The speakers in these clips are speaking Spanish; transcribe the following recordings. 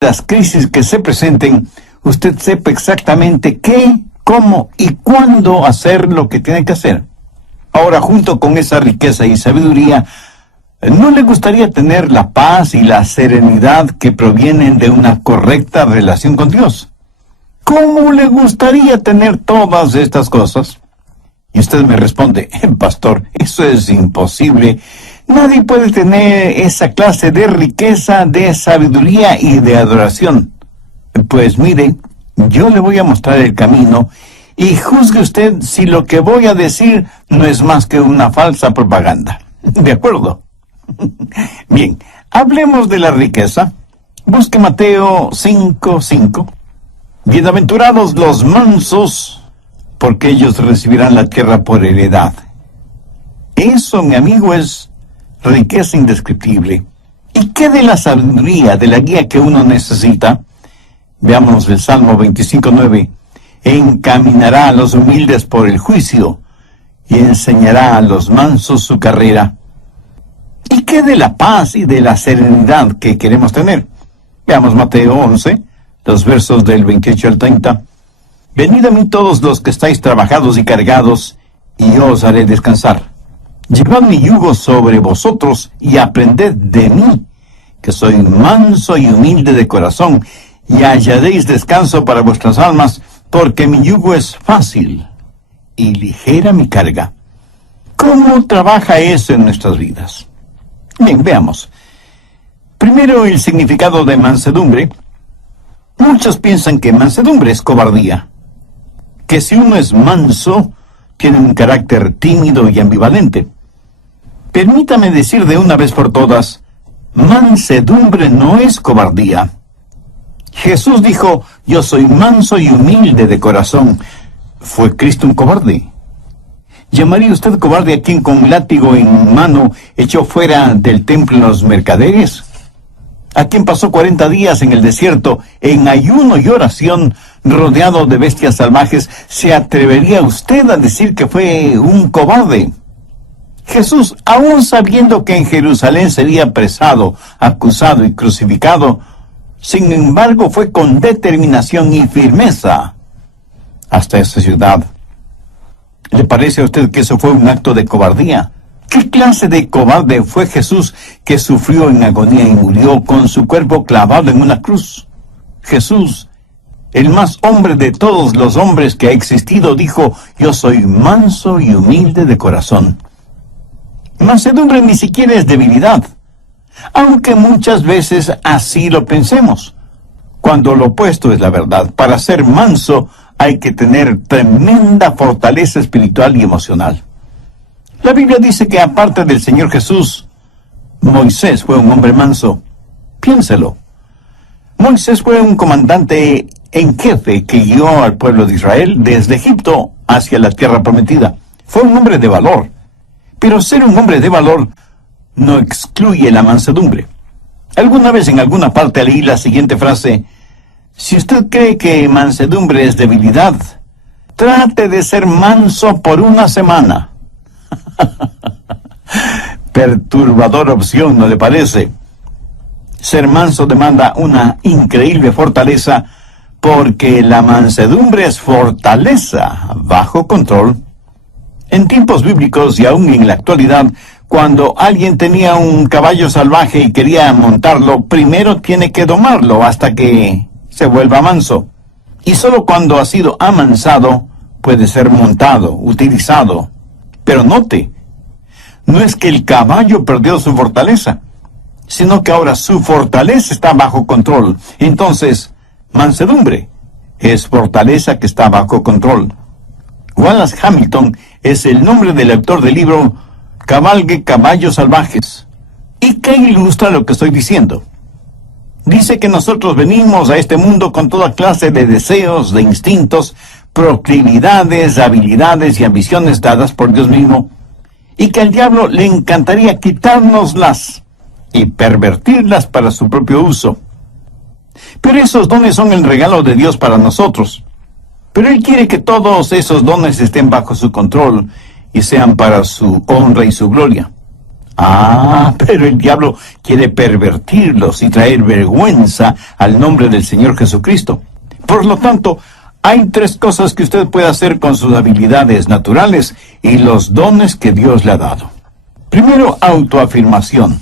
las crisis que se presenten, usted sepa exactamente qué, cómo y cuándo hacer lo que tiene que hacer. Ahora, junto con esa riqueza y sabiduría, ¿no le gustaría tener la paz y la serenidad que provienen de una correcta relación con Dios? ¿Cómo le gustaría tener todas estas cosas? Y usted me responde, pastor, eso es imposible. Nadie puede tener esa clase de riqueza, de sabiduría y de adoración. Pues mire, yo le voy a mostrar el camino y juzgue usted si lo que voy a decir no es más que una falsa propaganda. ¿De acuerdo? Bien, hablemos de la riqueza. Busque Mateo 5:5. Bienaventurados los mansos, porque ellos recibirán la tierra por heredad. Eso, mi amigo, es riqueza indescriptible. ¿Y qué de la sabiduría, de la guía que uno necesita? Veamos el Salmo 25:9. Encaminará a los humildes por el juicio y enseñará a los mansos su carrera. ¿Y qué de la paz y de la serenidad que queremos tener? Veamos Mateo 11, los versos del 28 al 30. Venid a mí todos los que estáis trabajados y cargados, y yo os haré descansar. Llevad mi yugo sobre vosotros y aprended de mí, que soy manso y humilde de corazón, y hallaréis descanso para vuestras almas, porque mi yugo es fácil y ligera mi carga. ¿Cómo trabaja eso en nuestras vidas? Bien, veamos. Primero, el significado de mansedumbre. Muchos piensan que mansedumbre es cobardía, que si uno es manso, tiene un carácter tímido y ambivalente. Permítame decir de una vez por todas, mansedumbre no es cobardía. Jesús dijo, yo soy manso y humilde de corazón. ¿Fue Cristo un cobarde? ¿Llamaría usted cobarde a quien con látigo en mano echó fuera del templo los mercaderes? ¿A quien pasó 40 días en el desierto, en ayuno y oración, rodeado de bestias salvajes? ¿Se atrevería usted a decir que fue un cobarde? Jesús, aún sabiendo que en Jerusalén sería apresado, acusado y crucificado, sin embargo fue con determinación y firmeza hasta esta ciudad. ¿Le parece a usted que eso fue un acto de cobardía? ¿Qué clase de cobarde fue Jesús que sufrió en agonía y murió con su cuerpo clavado en una cruz? Jesús, el más hombre de todos los hombres que ha existido, dijo, yo soy manso y humilde de corazón. Mansedumbre ni siquiera es debilidad, aunque muchas veces así lo pensemos, cuando lo opuesto es la verdad. Para ser manso hay que tener tremenda fortaleza espiritual y emocional. La Biblia dice que aparte del Señor Jesús, Moisés fue un hombre manso. Piénselo. Moisés fue un comandante en jefe que guió al pueblo de Israel desde Egipto hacia la tierra prometida. Fue un hombre de valor. Pero ser un hombre de valor no excluye la mansedumbre. Alguna vez en alguna parte leí la siguiente frase: si usted cree que mansedumbre es debilidad, trate de ser manso por una semana. Perturbadora opción, ¿no le parece? Ser manso demanda una increíble fortaleza, porque la mansedumbre es fortaleza bajo control. En tiempos bíblicos y aún en la actualidad, cuando alguien tenía un caballo salvaje y quería montarlo, primero tiene que domarlo hasta que se vuelva manso. Y solo cuando ha sido amansado puede ser montado, utilizado. Pero note, no es que el caballo perdió su fortaleza, sino que ahora su fortaleza está bajo control. Entonces, mansedumbre es fortaleza que está bajo control. Wallace Hamilton es el nombre del autor del libro Cabalgue caballos salvajes. ¿Y qué ilustra lo que estoy diciendo? Dice que nosotros venimos a este mundo con toda clase de deseos, de instintos, proclividades, habilidades y ambiciones dadas por Dios mismo, y que al diablo le encantaría quitárnoslas y pervertirlas para su propio uso. Pero esos dones son el regalo de Dios para nosotros. Pero Él quiere que todos esos dones estén bajo su control y sean para su honra y su gloria. Pero el diablo quiere pervertirlos y traer vergüenza al nombre del Señor Jesucristo. Por lo tanto, hay tres cosas que usted puede hacer con sus habilidades naturales y los dones que Dios le ha dado. Primero, autoafirmación.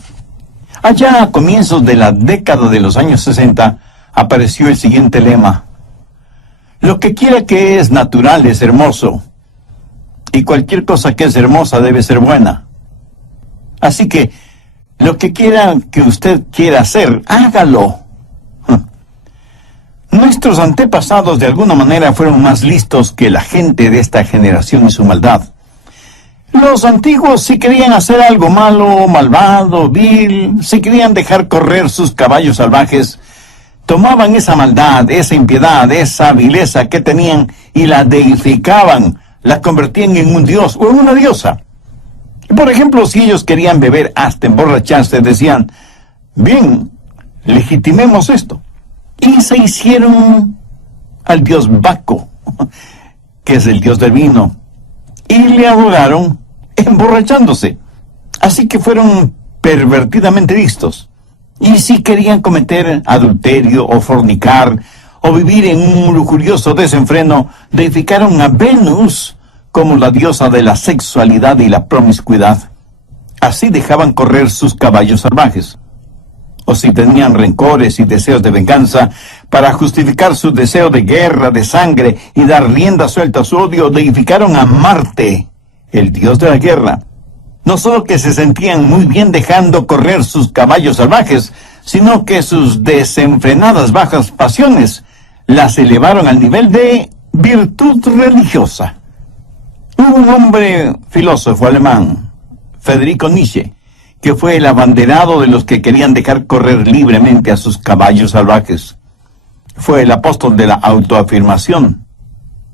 Allá a comienzos de la década de los años 60, apareció el siguiente lema: lo que quiera que es natural es hermoso, y cualquier cosa que es hermosa debe ser buena. Así que, lo que quiera que usted quiera hacer, hágalo. Nuestros antepasados de alguna manera fueron más listos que la gente de esta generación y su maldad. Los antiguos, si querían hacer algo malo, malvado, vil, si querían dejar correr sus caballos salvajes, tomaban esa maldad, esa impiedad, esa vileza que tenían y la deificaban, la convertían en un dios o en una diosa. Por ejemplo, si ellos querían beber hasta emborracharse, decían: bien, legitimemos esto. Y se hicieron al dios Baco, que es el dios del vino, y le adoraron emborrachándose. Así que fueron pervertidamente listos. Y si querían cometer adulterio o fornicar o vivir en un lujurioso desenfreno, deificaron a Venus como la diosa de la sexualidad y la promiscuidad. Así dejaban correr sus caballos salvajes. O si tenían rencores y deseos de venganza, para justificar su deseo de guerra, de sangre y dar rienda suelta a su odio, deificaron a Marte, el dios de la guerra. No solo que se sentían muy bien dejando correr sus caballos salvajes, sino que sus desenfrenadas bajas pasiones las elevaron al nivel de virtud religiosa. Hubo un hombre filósofo alemán, Friedrich Nietzsche, que fue el abanderado de los que querían dejar correr libremente a sus caballos salvajes. Fue el apóstol de la autoafirmación.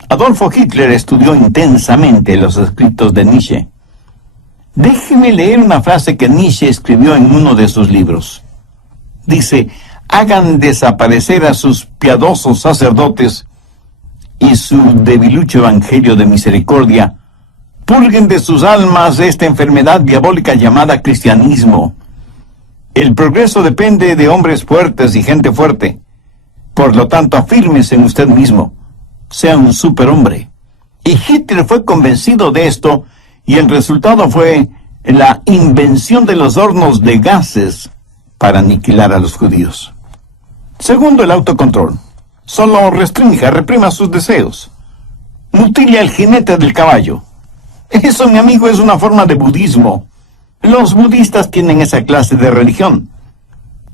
Adolfo Hitler estudió intensamente los escritos de Nietzsche. Déjeme leer una frase que Nietzsche escribió en uno de sus libros. Dice: hagan desaparecer a sus piadosos sacerdotes y su debilucho evangelio de misericordia. Purguen de sus almas esta enfermedad diabólica llamada cristianismo. El progreso depende de hombres fuertes y gente fuerte. Por lo tanto, afírmese en usted mismo. Sea un superhombre. Y Hitler fue convencido de esto, y el resultado fue la invención de los hornos de gases para aniquilar a los judíos. Segundo, el autocontrol. Solo restrinja, reprima sus deseos. Mutile al jinete del caballo. Eso, mi amigo, es una forma de budismo. Los budistas tienen esa clase de religión.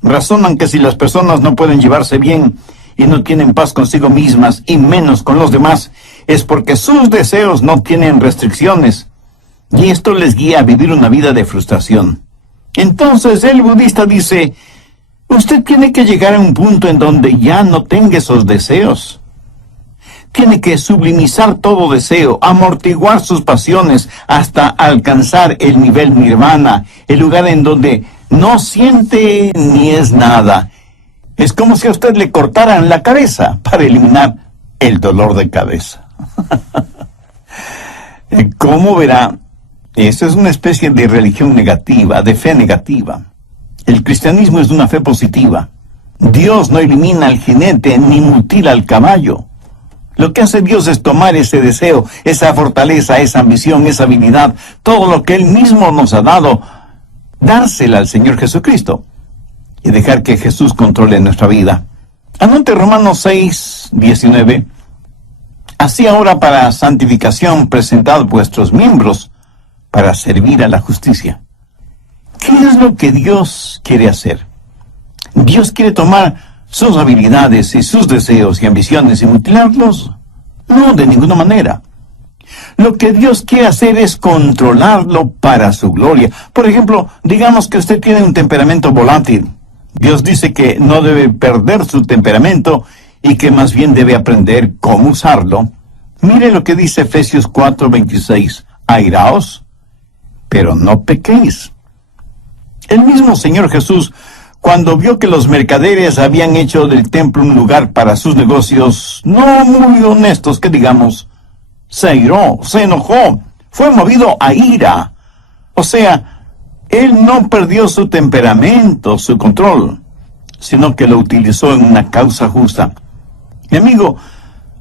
Razonan que si las personas no pueden llevarse bien y no tienen paz consigo mismas y menos con los demás, es porque sus deseos no tienen restricciones, y esto les guía a vivir una vida de frustración. Entonces el budista dice: usted tiene que llegar a un punto en donde ya no tenga esos deseos. Tiene que sublimizar todo deseo, amortiguar sus pasiones hasta alcanzar el nivel nirvana, el lugar en donde no siente ni es nada. Es como si a usted le cortaran la cabeza para eliminar el dolor de cabeza. ¿Cómo verá? Eso es una especie de religión negativa, de fe negativa. El cristianismo es una fe positiva. Dios no elimina al jinete ni mutila al caballo. Lo que hace Dios es tomar ese deseo, esa fortaleza, esa ambición, esa habilidad, todo lo que Él mismo nos ha dado, dársela al Señor Jesucristo y dejar que Jesús controle nuestra vida. Anote Romanos 6:19. Así ahora para santificación presentad vuestros miembros para servir a la justicia. ¿Qué es lo que Dios quiere hacer? Dios quiere tomar sus habilidades y sus deseos y ambiciones y mutilarlos. No, de ninguna manera. Lo que Dios quiere hacer es controlarlo para su gloria. Por ejemplo, digamos que usted tiene un temperamento volátil. Dios dice que no debe perder su temperamento y que más bien debe aprender cómo usarlo. Mire lo que dice Efesios 4:26. Airaos, pero no pequéis. El mismo Señor Jesús, cuando vio que los mercaderes habían hecho del templo un lugar para sus negocios, no muy honestos que digamos, se airó, se enojó, fue movido a ira. O sea, Él no perdió su temperamento, su control, sino que lo utilizó en una causa justa. Mi amigo,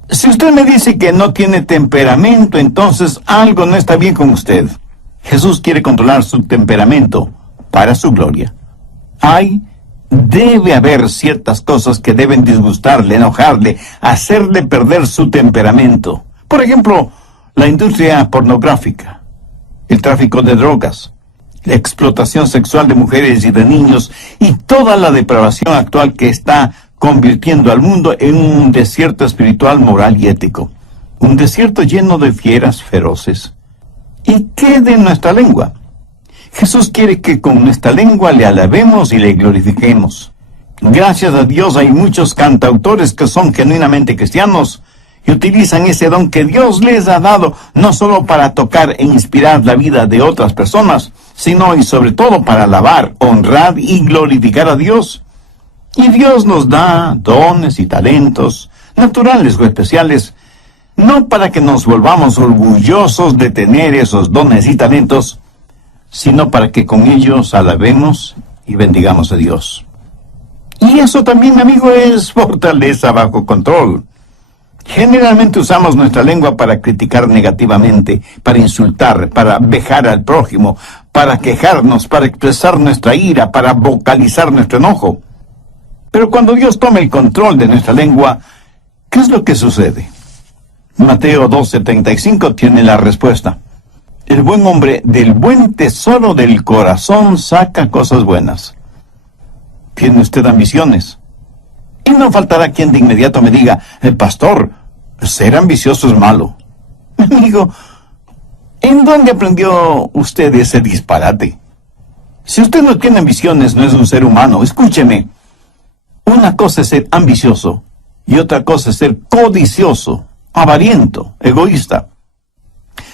si usted me dice que no tiene temperamento, entonces algo no está bien con usted. Jesús quiere controlar su temperamento para su gloria. Debe haber ciertas cosas que deben disgustarle, enojarle, hacerle perder su temperamento. Por ejemplo, la industria pornográfica, el tráfico de drogas, la explotación sexual de mujeres y de niños y toda la depravación actual que está convirtiendo al mundo en un desierto espiritual, moral y ético. Un desierto lleno de fieras feroces. ¿Y qué de nuestra lengua? Jesús quiere que con nuestra lengua le alabemos y le glorifiquemos. Gracias a Dios hay muchos cantautores que son genuinamente cristianos y utilizan ese don que Dios les ha dado, no solo para tocar e inspirar la vida de otras personas, sino y sobre todo para alabar, honrar y glorificar a Dios. Y Dios nos da dones y talentos, naturales o especiales, no para que nos volvamos orgullosos de tener esos dones y talentos, sino para que con ellos alabemos y bendigamos a Dios. Y eso también, mi amigo, es fortaleza bajo control. Generalmente usamos nuestra lengua para criticar negativamente, para insultar, para vejar al prójimo, para quejarnos, para expresar nuestra ira, para vocalizar nuestro enojo. Pero cuando Dios toma el control de nuestra lengua, ¿qué es lo que sucede? Mateo 12:35 tiene la respuesta. El buen hombre del buen tesoro del corazón saca cosas buenas. ¿Tiene usted ambiciones? Y no faltará quien de inmediato me diga, pastor, ser ambicioso es malo. Amigo, ¿en dónde aprendió usted ese disparate? Si usted no tiene ambiciones, no es un ser humano. Escúcheme. Una cosa es ser ambicioso y otra cosa es ser codicioso, avariento, egoísta.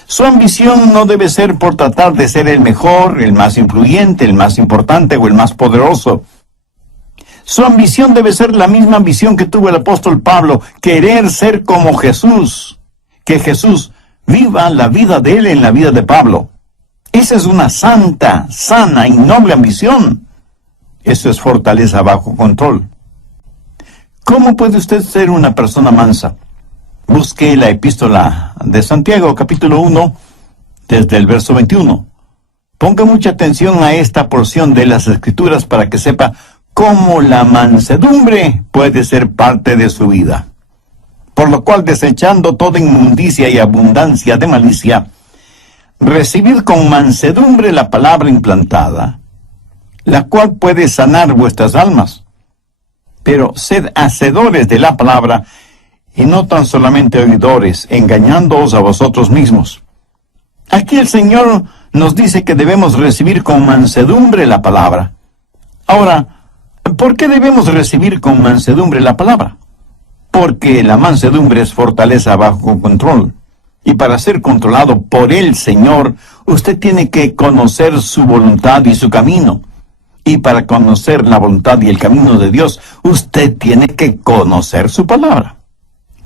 Su ambición no debe ser por tratar de ser el mejor, el más influyente, el más importante o el más poderoso. Su ambición debe ser la misma ambición que tuvo el apóstol Pablo, querer ser como Jesús, que Jesús viva la vida de él en la vida de Pablo. Esa es una santa, sana y noble ambición. Eso es fortaleza bajo control. ¿Cómo puede usted ser una persona mansa? Busque la epístola de Santiago, capítulo 1, desde el verso 21. Ponga mucha atención a esta porción de las Escrituras para que sepa cómo la mansedumbre puede ser parte de su vida. Por lo cual, desechando toda inmundicia y abundancia de malicia, recibid con mansedumbre la palabra implantada, la cual puede sanar vuestras almas. Pero sed hacedores de la palabra, y no tan solamente oidores, engañándoos a vosotros mismos. Aquí el Señor nos dice que debemos recibir con mansedumbre la palabra. Ahora, ¿por qué debemos recibir con mansedumbre la palabra? Porque la mansedumbre es fortaleza bajo control. Y para ser controlado por el Señor, usted tiene que conocer su voluntad y su camino. Y para conocer la voluntad y el camino de Dios, usted tiene que conocer su palabra.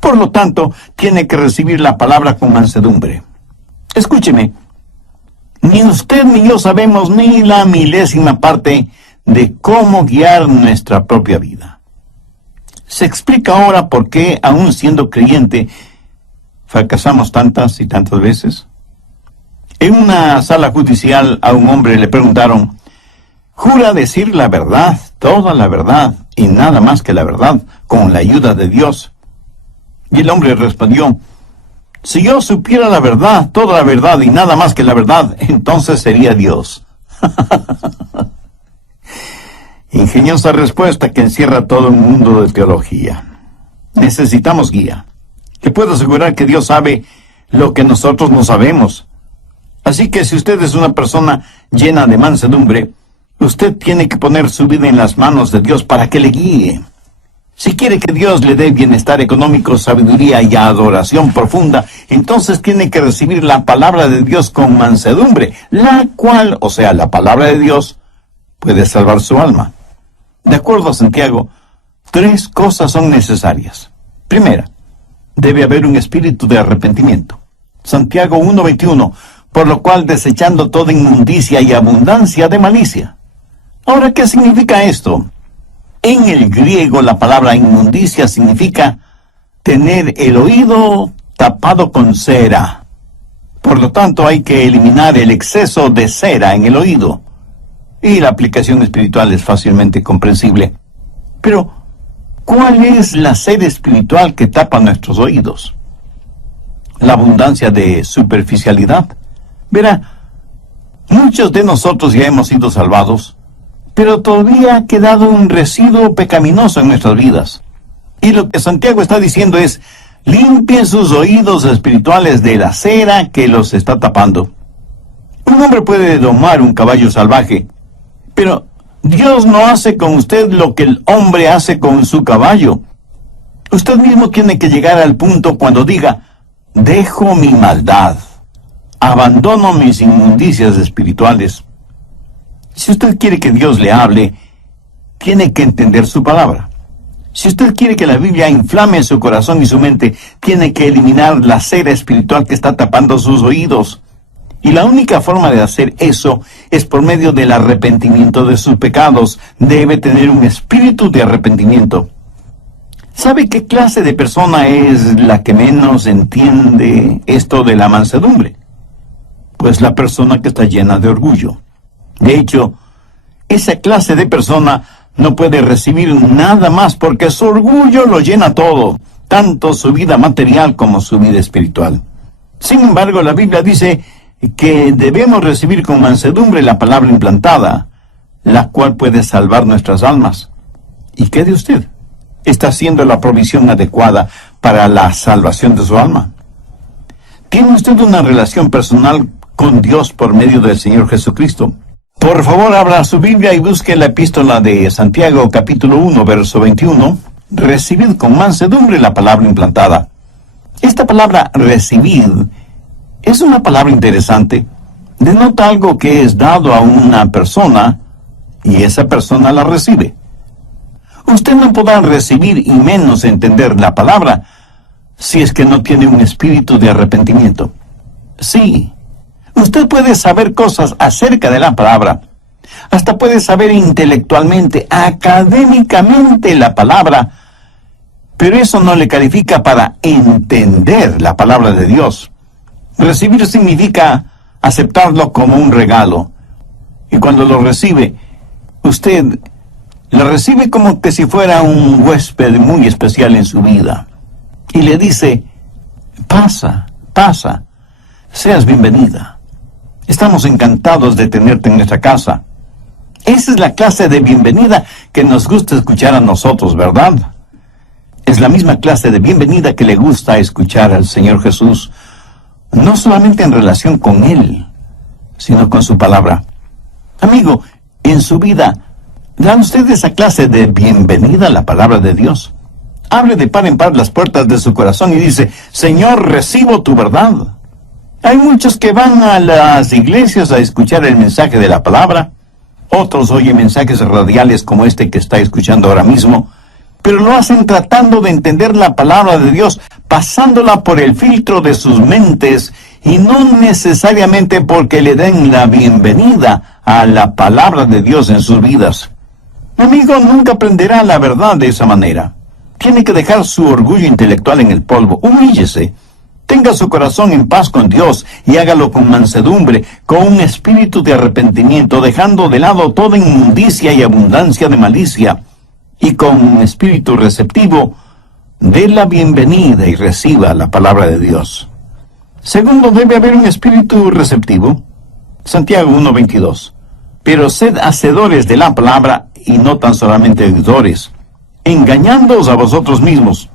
Por lo tanto, tiene que recibir la palabra con mansedumbre. Escúcheme, ni usted ni yo sabemos ni la milésima parte de cómo guiar nuestra propia vida. Se explica ahora por qué, aún siendo creyente, fracasamos tantas y tantas veces. En una sala judicial a un hombre le preguntaron, ¿jura decir la verdad, toda la verdad y nada más que la verdad, con la ayuda de Dios? Y el hombre respondió, si yo supiera la verdad, toda la verdad y nada más que la verdad, entonces sería Dios. Ingeniosa respuesta que encierra todo un mundo de teología. Necesitamos guía. Le puedo asegurar que Dios sabe lo que nosotros no sabemos. Así que si usted es una persona llena de mansedumbre, usted tiene que poner su vida en las manos de Dios para que le guíe. Si quiere que Dios le dé bienestar económico, sabiduría y adoración profunda, entonces tiene que recibir la palabra de Dios con mansedumbre, la cual, o sea, la palabra de Dios, puede salvar su alma. De acuerdo a Santiago, 3 cosas son necesarias. Primera, debe haber un espíritu de arrepentimiento. Santiago 1:21, por lo cual desechando toda inmundicia y abundancia de malicia. Ahora, ¿qué significa esto? En el griego la palabra inmundicia significa tener el oído tapado con cera. Por lo tanto, hay que eliminar el exceso de cera en el oído. Y la aplicación espiritual es fácilmente comprensible. Pero, ¿cuál es la cera espiritual que tapa nuestros oídos? La abundancia de superficialidad. Verá, muchos de nosotros ya hemos sido salvados, pero todavía ha quedado un residuo pecaminoso en nuestras vidas. Y lo que Santiago está diciendo es, limpien sus oídos espirituales de la cera que los está tapando. Un hombre puede domar un caballo salvaje, pero Dios no hace con usted lo que el hombre hace con su caballo. Usted mismo tiene que llegar al punto cuando diga, dejo mi maldad, abandono mis inmundicias espirituales. Si usted quiere que Dios le hable, tiene que entender su palabra. Si usted quiere que la Biblia inflame su corazón y su mente, tiene que eliminar la cera espiritual que está tapando sus oídos. Y la única forma de hacer eso es por medio del arrepentimiento de sus pecados. Debe tener un espíritu de arrepentimiento. ¿Sabe qué clase de persona es la que menos entiende esto de la mansedumbre? Pues la persona que está llena de orgullo. De hecho, esa clase de persona no puede recibir nada más porque su orgullo lo llena todo, tanto su vida material como su vida espiritual. Sin embargo, la Biblia dice que debemos recibir con mansedumbre la palabra implantada, la cual puede salvar nuestras almas. ¿Y qué de usted? ¿Está haciendo la provisión adecuada para la salvación de su alma? ¿Tiene usted una relación personal con Dios por medio del Señor Jesucristo? Por favor, abra su Biblia y busque la epístola de Santiago, capítulo 1, verso 21. Recibid con mansedumbre la palabra implantada. Esta palabra recibid es una palabra interesante. Denota algo que es dado a una persona y esa persona la recibe. Usted no podrá recibir y menos entender la palabra si es que no tiene un espíritu de arrepentimiento. Sí, usted puede saber cosas acerca de la palabra, hasta puede saber intelectualmente, académicamente la palabra, pero eso no le califica para entender la palabra de Dios. Recibir significa aceptarlo como un regalo, y cuando lo recibe, usted lo recibe como que si fuera un huésped muy especial en su vida, y le dice, pasa, pasa, seas bienvenida. Estamos encantados de tenerte en nuestra casa. Esa es la clase de bienvenida que nos gusta escuchar a nosotros, ¿verdad? Es la misma clase de bienvenida que le gusta escuchar al Señor Jesús, no solamente en relación con Él, sino con su palabra. Amigo, en su vida, ¿dan usted esa clase de bienvenida a la palabra de Dios? Abre de par en par las puertas de su corazón y dice, Señor, recibo tu verdad. Hay muchos que van a las iglesias a escuchar el mensaje de la palabra. Otros oyen mensajes radiales como este que está escuchando ahora mismo, pero lo hacen tratando de entender la palabra de Dios, pasándola por el filtro de sus mentes, y no necesariamente porque le den la bienvenida a la palabra de Dios en sus vidas. Mi amigo nunca aprenderá la verdad de esa manera. Tiene que dejar su orgullo intelectual en el polvo. Humíllese. Tenga su corazón en paz con Dios y hágalo con mansedumbre, con un espíritu de arrepentimiento, dejando de lado toda inmundicia y abundancia de malicia, y con un espíritu receptivo, dé la bienvenida y reciba la palabra de Dios. Segundo, debe haber un espíritu receptivo. Santiago 1:22. Pero sed hacedores de la palabra y no tan solamente oidores, engañándoos a vosotros mismos.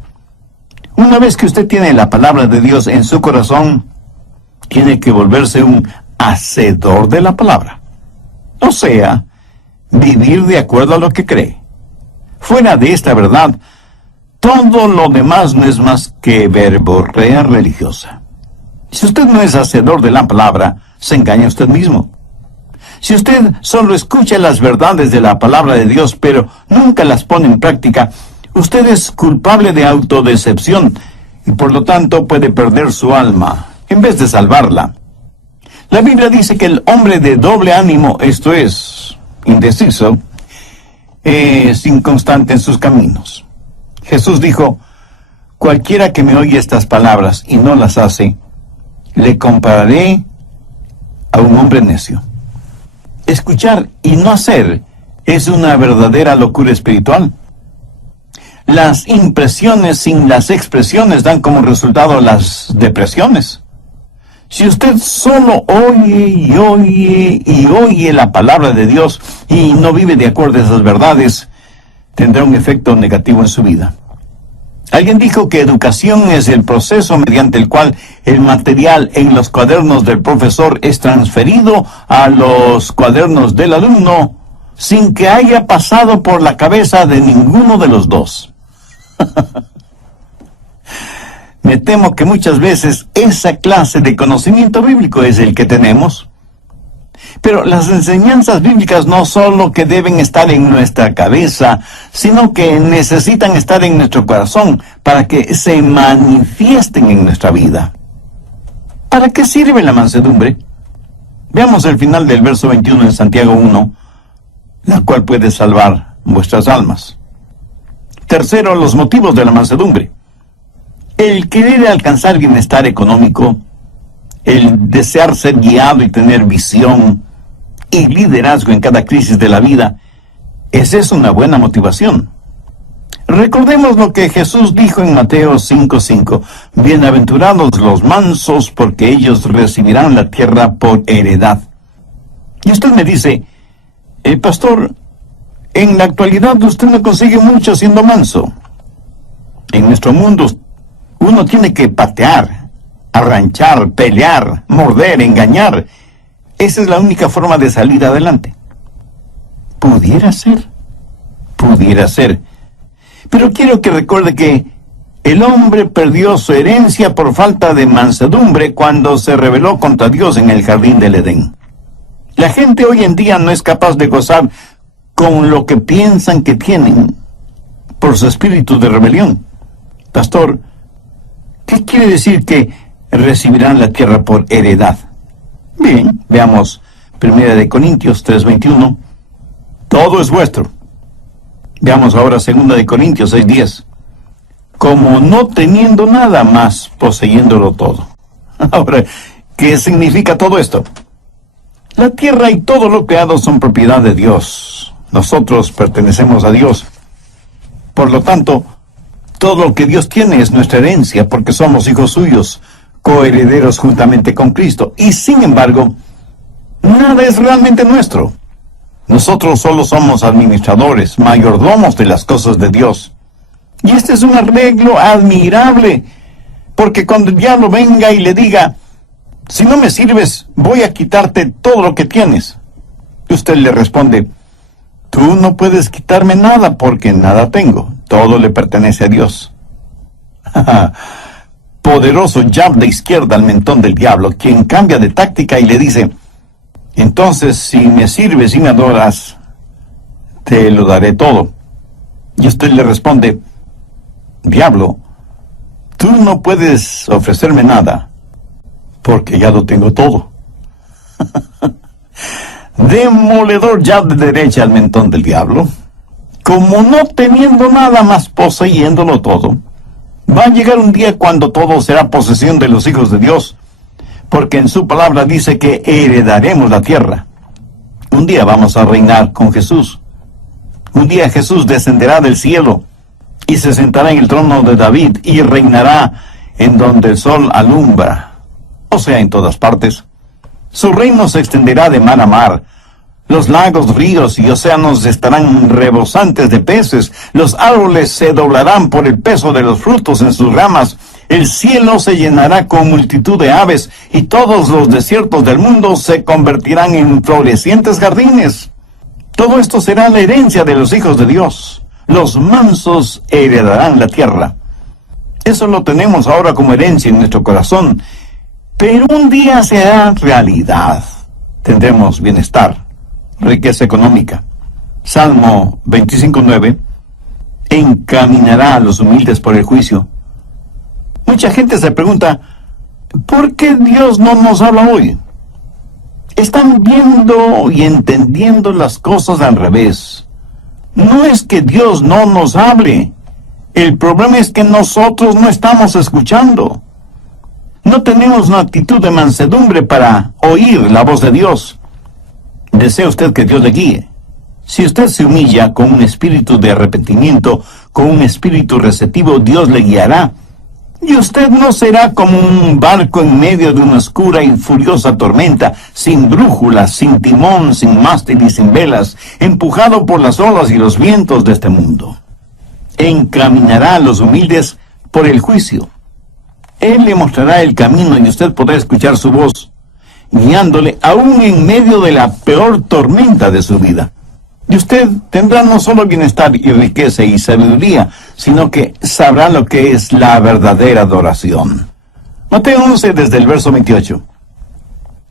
Una vez que usted tiene la palabra de Dios en su corazón, tiene que volverse un hacedor de la palabra. O sea, vivir de acuerdo a lo que cree. Fuera de esta verdad, todo lo demás no es más que verborrea religiosa. Si usted no es hacedor de la palabra, se engaña usted mismo. Si usted solo escucha las verdades de la palabra de Dios, pero nunca las pone en práctica, usted es culpable de autodecepción y por lo tanto puede perder su alma en vez de salvarla. La Biblia dice que el hombre de doble ánimo, esto es, indeciso, es inconstante en sus caminos. Jesús dijo, cualquiera que me oye estas palabras y no las hace, le compararé a un hombre necio. Escuchar y no hacer es una verdadera locura espiritual. Las impresiones sin las expresiones dan como resultado las depresiones. Si usted solo oye y oye y oye la palabra de Dios y no vive de acuerdo a esas verdades, tendrá un efecto negativo en su vida. Alguien dijo que educación es el proceso mediante el cual el material en los cuadernos del profesor es transferido a los cuadernos del alumno sin que haya pasado por la cabeza de ninguno de los dos. Me temo que muchas veces esa clase de conocimiento bíblico es el que tenemos. Pero las enseñanzas bíblicas no solo que deben estar en nuestra cabeza, sino que necesitan estar en nuestro corazón para que se manifiesten en nuestra vida. ¿Para qué sirve la mansedumbre? Veamos el final del verso 21 en Santiago 1, la cual puede salvar vuestras almas. Tercero, los motivos de la mansedumbre. El querer alcanzar bienestar económico, el desear ser guiado y tener visión y liderazgo en cada crisis de la vida, esa es una buena motivación. Recordemos lo que Jesús dijo en Mateo 5:5, bienaventurados los mansos, porque ellos recibirán la tierra por heredad. Y usted me dice, pastor, en la actualidad usted no consigue mucho siendo manso. En nuestro mundo uno tiene que patear, arranchar, pelear, morder, engañar. Esa es la única forma de salir adelante. Pudiera ser. Pero quiero que recuerde que el hombre perdió su herencia por falta de mansedumbre cuando se rebeló contra Dios en el jardín del Edén. La gente hoy en día no es capaz de gozar con lo que piensan que tienen por su espíritu de rebelión. Pastor, ¿qué quiere decir que recibirán la tierra por heredad? Bien, veamos 1 Corintios 3:21. Todo es vuestro. Veamos ahora 2 Corintios 6:10. Como no teniendo nada más, poseyéndolo todo. Ahora, ¿qué significa todo esto? La tierra y todo lo creado son propiedad de Dios. Nosotros pertenecemos a Dios. Por lo tanto, todo lo que Dios tiene es nuestra herencia, porque somos hijos suyos, coherederos juntamente con Cristo. Y sin embargo, nada es realmente nuestro. Nosotros solo somos administradores, mayordomos de las cosas de Dios. Y este es un arreglo admirable, porque cuando el diablo venga y le diga, si no me sirves, voy a quitarte todo lo que tienes, usted le responde, tú no puedes quitarme nada porque nada tengo. Todo le pertenece a Dios. Poderoso jab de izquierda al mentón del diablo, quien cambia de táctica y le dice, entonces si me sirves y me adoras, te lo daré todo. Y usted le responde, diablo, tú no puedes ofrecerme nada, porque ya lo tengo todo. Demoledor jab de derecha al mentón del diablo. Como no teniendo nada más, poseyéndolo todo. Va a llegar un día cuando todo será posesión de los hijos de Dios, porque en su palabra dice que heredaremos la tierra. Un día vamos a reinar con Jesús. Un día Jesús descenderá del cielo y se sentará en el trono de David y reinará en donde el sol alumbra, o sea, en todas partes. Su reino se extenderá de mar a mar. Los lagos, ríos y océanos estarán rebosantes de peces. Los árboles se doblarán por el peso de los frutos en sus ramas. El cielo se llenará con multitud de aves, y todos los desiertos del mundo se convertirán en florecientes jardines. Todo esto será la herencia de los hijos de Dios. Los mansos heredarán la tierra. Eso lo tenemos ahora como herencia en nuestro corazón. Pero un día será realidad. Tendremos bienestar, riqueza económica. Salmo 25:9. Encaminará a los humildes por el juicio. Mucha gente se pregunta, ¿por qué Dios no nos habla hoy? Están viendo y entendiendo las cosas al revés. No es que Dios no nos hable. El problema es que nosotros no estamos escuchando. No tenemos una actitud de mansedumbre para oír la voz de Dios. ¿Desea usted que Dios le guíe? Si usted se humilla con un espíritu de arrepentimiento, con un espíritu receptivo, Dios le guiará. Y usted no será como un barco en medio de una oscura y furiosa tormenta, sin brújula, sin timón, sin mástil y sin velas, empujado por las olas y los vientos de este mundo. Encaminará a los humildes por el juicio. Él le mostrará el camino y usted podrá escuchar su voz, guiándole aún en medio de la peor tormenta de su vida. Y usted tendrá no solo bienestar y riqueza y sabiduría, sino que sabrá lo que es la verdadera adoración. Mateo 11, desde el verso 28.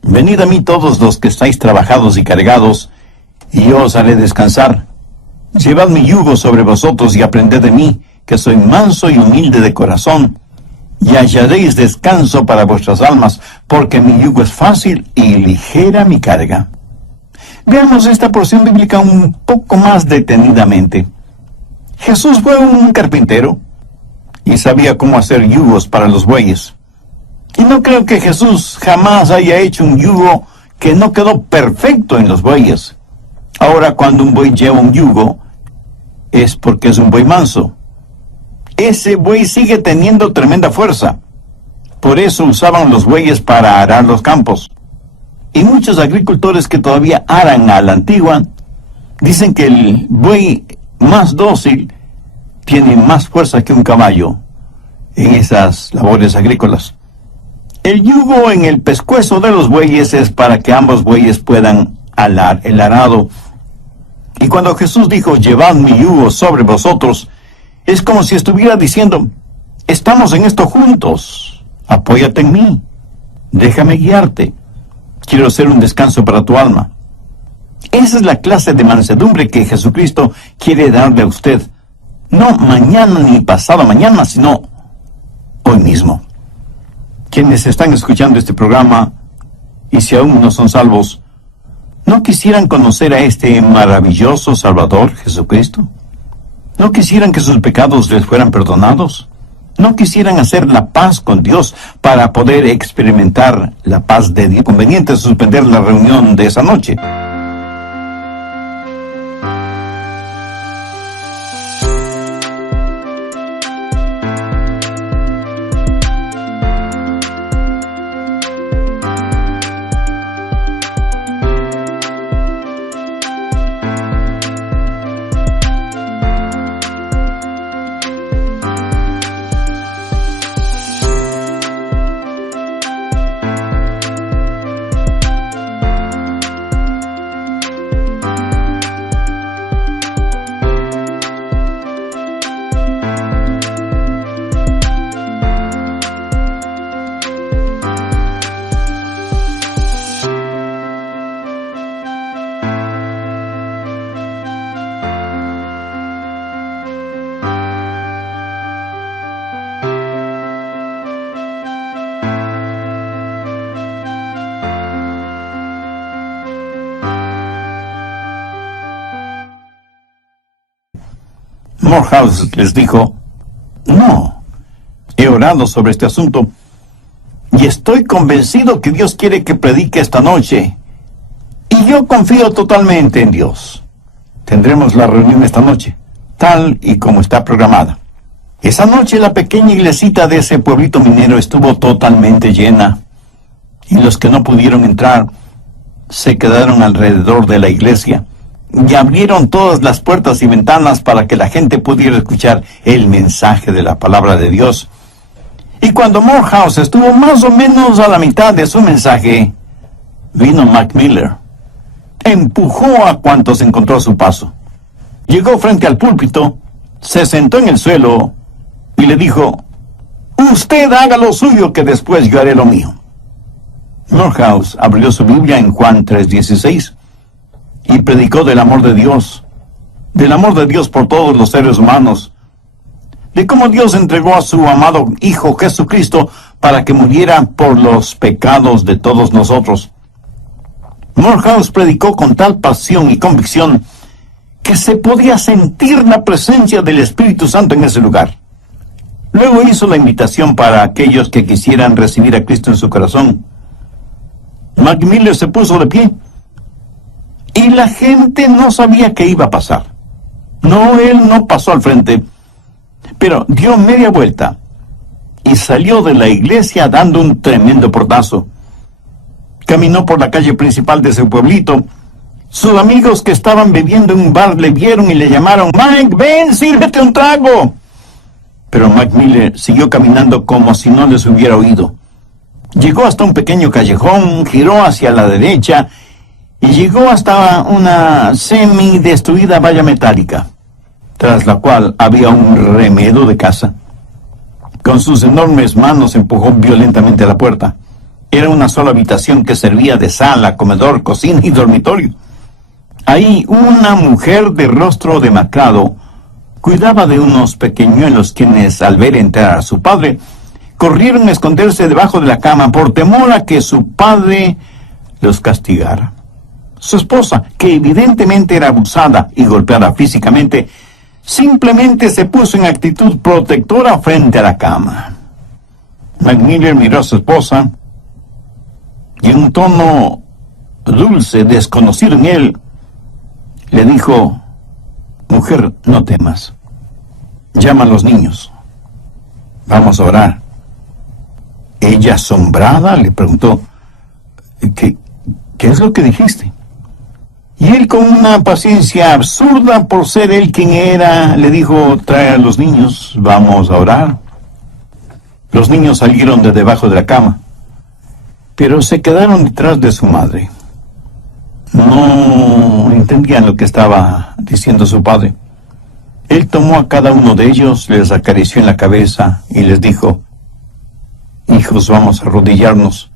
Venid a mí todos los que estáis trabajados y cargados, y yo os haré descansar. Llevad mi yugo sobre vosotros y aprended de mí, que soy manso y humilde de corazón, y hallaréis descanso para vuestras almas, porque mi yugo es fácil y ligera mi carga. Veamos esta porción bíblica un poco más detenidamente. Jesús fue un carpintero y sabía cómo hacer yugos para los bueyes. Y no creo que Jesús jamás haya hecho un yugo que no quedó perfecto en los bueyes. Ahora, cuando un buey lleva un yugo, es porque es un buey manso. Ese buey sigue teniendo tremenda fuerza. Por eso usaban los bueyes para arar los campos. Y muchos agricultores que todavía aran a la antigua dicen que el buey más dócil tiene más fuerza que un caballo en esas labores agrícolas. El yugo en el pescuezo de los bueyes es para que ambos bueyes puedan alar el arado. Y cuando Jesús dijo, llevad mi yugo sobre vosotros, es como si estuviera diciendo, estamos en esto juntos, apóyate en mí, déjame guiarte. Quiero ser un descanso para tu alma. Esa es la clase de mansedumbre que Jesucristo quiere darle a usted. No mañana ni pasado mañana, sino hoy mismo. Quienes están escuchando este programa, y si aún no son salvos, ¿no quisieran conocer a este maravilloso Salvador, Jesucristo? ¿No quisieran que sus pecados les fueran perdonados? ¿No quisieran hacer la paz con Dios para poder experimentar la paz de Dios? Conveniente suspender la reunión de esa noche. Morehouse les dijo, no, he orado sobre este asunto y estoy convencido que Dios quiere que predique esta noche y yo confío totalmente en Dios. Tendremos la reunión esta noche, tal y como está programada. Esa noche la pequeña iglesita de ese pueblito minero estuvo totalmente llena y los que no pudieron entrar se quedaron alrededor de la iglesia y abrieron todas las puertas y ventanas para que la gente pudiera escuchar el mensaje de la palabra de Dios. Y cuando Morehouse estuvo más o menos a la mitad de su mensaje, vino Mac Miller. Empujó a cuantos encontró a su paso. Llegó frente al púlpito, se sentó en el suelo y le dijo, usted haga lo suyo que después yo haré lo mío. Morehouse abrió su Biblia en Juan 3:16 y predicó del amor de Dios por todos los seres humanos, de cómo Dios entregó a su amado Hijo Jesucristo para que muriera por los pecados de todos nosotros. Morehouse predicó con tal pasión y convicción que se podía sentir la presencia del Espíritu Santo en ese lugar. Luego hizo la invitación para aquellos que quisieran recibir a Cristo en su corazón. Mac Miller se puso de pie y la gente no sabía qué iba a pasar. No, él no pasó al frente, pero dio media vuelta y salió de la iglesia dando un tremendo portazo. Caminó por la calle principal de ese pueblito. Sus amigos que estaban bebiendo en un bar le vieron y le llamaron: «Mike, ven, sírvete un trago». Pero Mac Miller siguió caminando como si no les hubiera oído. Llegó hasta un pequeño callejón, giró hacia la derecha y llegó hasta una semi-destruida valla metálica, tras la cual había un remedo de casa. Con sus enormes manos empujó violentamente a la puerta. Era una sola habitación que servía de sala, comedor, cocina y dormitorio. Ahí una mujer de rostro demacrado cuidaba de unos pequeñuelos quienes, al ver entrar a su padre, corrieron a esconderse debajo de la cama por temor a que su padre los castigara. Su esposa, que evidentemente era abusada y golpeada físicamente, simplemente se puso en actitud protectora frente a la cama. Mac Miller miró a su esposa y en un tono dulce, desconocido en él, le dijo: «Mujer, no temas. Llama a los niños. Vamos a orar». Ella, asombrada, le preguntó: ¿Qué es lo que dijiste? Y él, con una paciencia absurda por ser él quien era, le dijo: «Trae a los niños, vamos a orar». Los niños salieron de debajo de la cama, pero se quedaron detrás de su madre. No entendían lo que estaba diciendo su padre. Él tomó a cada uno de ellos, les acarició en la cabeza y les dijo: «Hijos, vamos a arrodillarnos».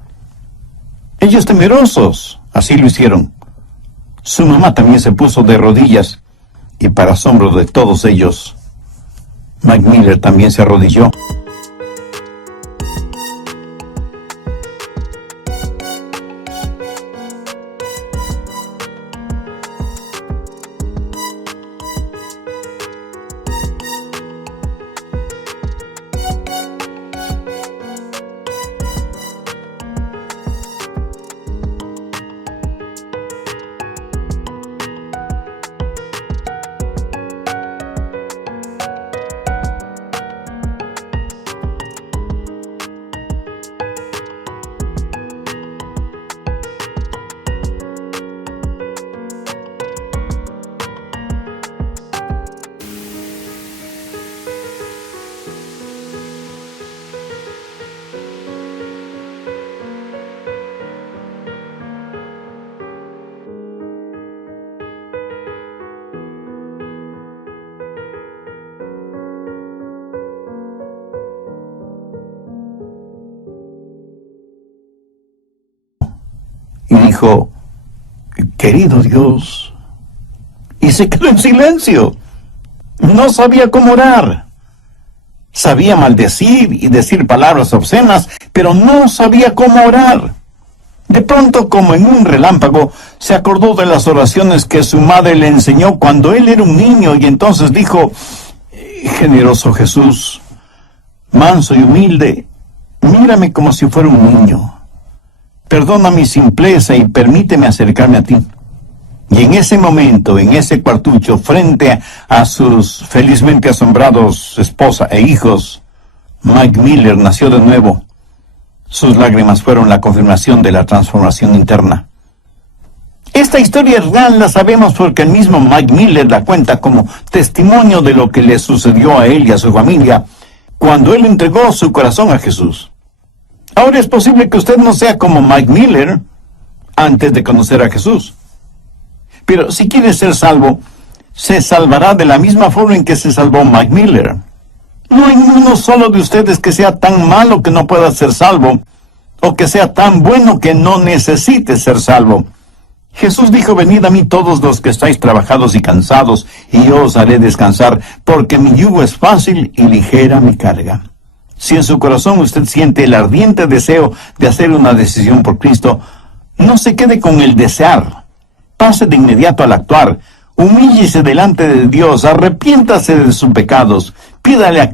Ellos, temerosos, así lo hicieron. Su mamá también se puso de rodillas y, para asombro de todos ellos, Mac Miller también se arrodilló. Y dijo: «Querido Dios», y se quedó en silencio. No sabía cómo orar. Sabía maldecir y decir palabras obscenas, pero no sabía cómo orar. De pronto, como en un relámpago, se acordó de las oraciones que su madre le enseñó cuando él era un niño, y entonces dijo: «Generoso Jesús, manso y humilde, mírame como si fuera un niño. Perdona mi simpleza y permíteme acercarme a ti». Y en ese momento, en ese cuartucho, frente a sus felizmente asombrados esposa e hijos, Mac Miller nació de nuevo. Sus lágrimas fueron la confirmación de la transformación interna. Esta historia real la sabemos porque el mismo Mac Miller la cuenta como testimonio de lo que le sucedió a él y a su familia cuando él entregó su corazón a Jesús. Ahora es posible que usted no sea como Mac Miller antes de conocer a Jesús. Pero si quiere ser salvo, se salvará de la misma forma en que se salvó Mac Miller. No hay uno solo de ustedes que sea tan malo que no pueda ser salvo, o que sea tan bueno que no necesite ser salvo. Jesús dijo: «Venid a mí todos los que estáis trabajados y cansados, y yo os haré descansar, porque mi yugo es fácil y ligera mi carga». Si en su corazón usted siente el ardiente deseo de hacer una decisión por Cristo, No se quede con el desear. Pase de inmediato al actuar. Humíllese delante de Dios, arrepiéntase de sus pecados, pídale a